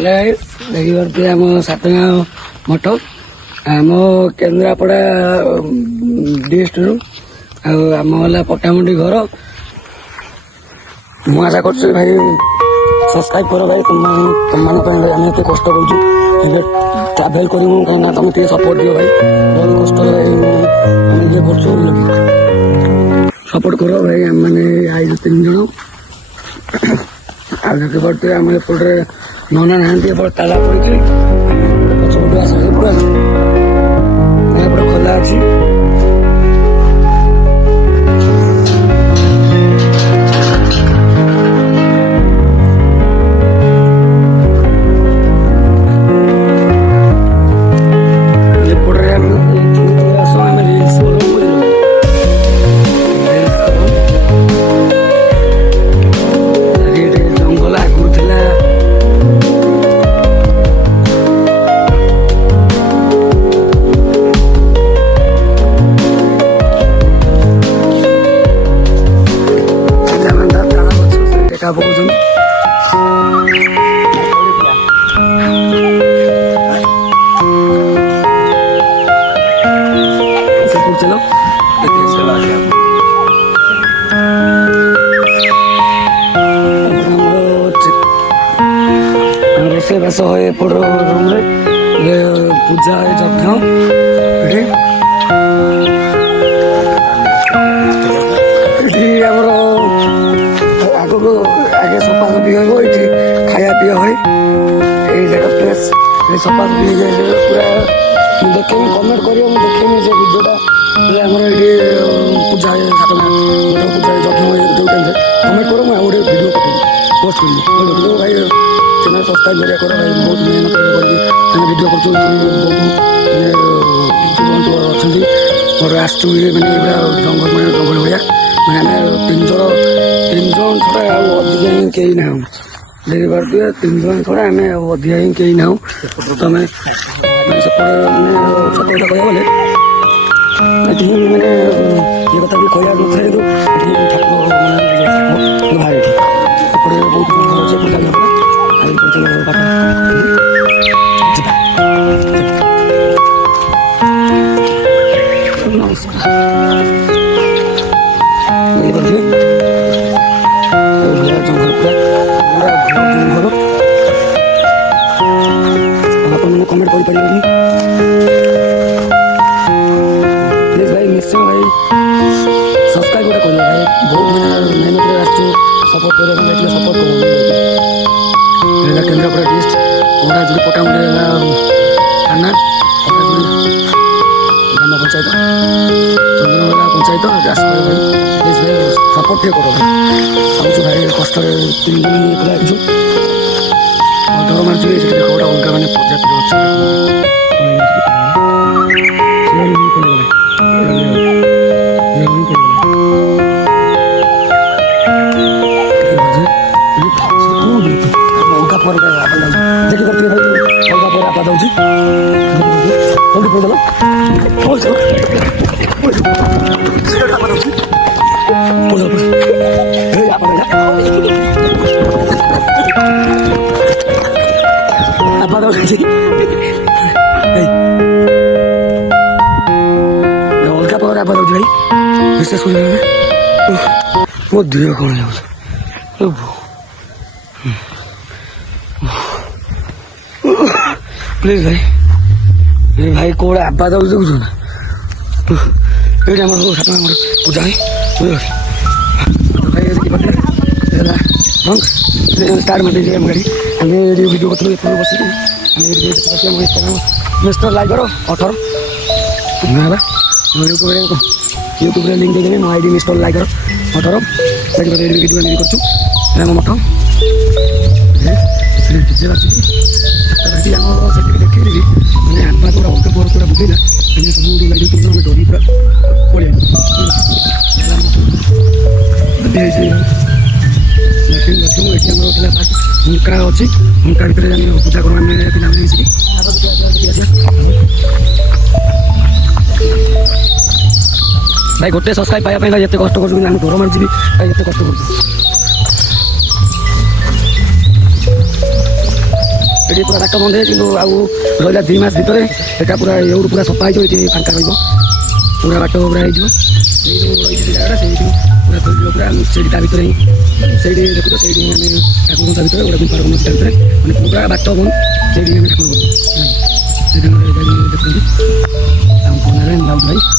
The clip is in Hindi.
हेलो गाइस देखिए आम सातगाँ मठ आम केन्द्रापड़ा डिस्ट्रिक्ट आम है पट्टामुंडी घर मुझे आशा कर भाई सब्सक्राइब कर भाई तुम भाई आम ये कष्ट कर ट्राभेल कर तुम ये सपोर्ट दियो भाई बहुत कष्ट भाई आम ये कर सपोर्ट कर भाई आम मैंने आई 3 जन आ देखिए आम एपटे नना ना ताला पड़ी पछपटू आस पूरा खोला अच्छी रोषेबास एपट रूम पूजा यज्ञ आमर आग को आगे सफासफी हो खाया पीया हो प्लेस सफासफी पूरा देखे कमेंट कर देखेमी से भिडियोटा ये पूजा 7 पूजा यज्ञ जो कमेंट कर मुझे भिडियो पठेबी पोस्ट करी भाई चैनल सब्सक्राइब कर भाई बहुत मेहनत कर भिडियो कर अच्छा और आसचु मैंने जंगल मैंने जंगल भाया मैंने 3 जन छड़ा अधिक ही कहीं ना देखी पारे 3 जन छड़ा आम अधिक ही कहीं ना तो आम मैंने सत कथा कह गले मैंने ये कथा भी कह भाई बहुत अच्छे पूजा आपने कमेंट कर प्लीज भाई निश्चय भाई सब्सक्राइब कर भाई बहुत मेहनत सपोर्ट कर सपोर्ट कर केन्द्रापड़ा डिस्ट ओडाजुड़ी पट्टामुंडी थाना ग्राम पंचायत चंद्रमेला पंचायत भाई सपोर्ट टे कर भाई भाई कष्ट 3 दिन पूरा डर मार्च गोटा अलग मैंने प्रजाति देखी पारे भाई अलग पर आपा दूसरी अलग पर आपा दूसरी भाई विशेष मो देह कौन प्लीज भाई ये भाई कौड़ा आबा दे देखु ना ये पूजा है भाई देखिए स्टार्ट में गाड़ी हमें वीडियो कर बस मिस्टर लाइक करो 18 यूट्यूब लिंक देदेवी मो आईडी मिस्टर लाइक करो 18 वीडियो कर मठ डीजे बाजी आम से देखी मैंने आत्मा पूरा अलग पर पूरा बुझेगा मैंने सब लाइट तुम डरी पूरा पड़े लैट्रिन बाथरूम ये हुंका अच्छी हुंका भितर पूजा कर भाई गोटे सब्सक्राइब पाइबा भाई एत कष्ट कर डर मार्च भी भाई एत कष्ट कर ଏଠି ପୁରା ବାଟ ବନ୍ଦ କିନ୍ତୁ ଆଉ ରହିଲା 2 ମାସ ଭିତରେ ଏଟା ପୁରା ଏଉଠୁ ପୁରା ସଫା ହେଇଯିବ, ଏଠି ଫାଙ୍କା ରହିବ, ପୁରା ବାଟ ପୁରା ହେଇଯିବ। ସେଇ ଯେଉଁ ରହିଛି ସେ ଜାଗାଟା ସେଇଠୁ ପୁରା ଖୋଲିଯିବ, ପୁରା ସେଇଠି ତା ଭିତରେ ହିଁ ସେଇଠି ଦେଖୁଛ, ସେଇଠି ଆମେ ଠାକୁରଙ୍କ ତା ଭିତରେ ଗୋଟେ ଗୁମ୍ଫାର ବନଉଛି ତା ଭିତରେ, ମାନେ ପୁରା ବାଟ ବନ୍ଦ, ସେଇଠି ଆମେ ଠାକୁର କରୁ। ସେଇଟା ଦେଖନ୍ତି ଆମ ପୁଅ ନାରାୟଣ ରାଉତ ଭାଇ।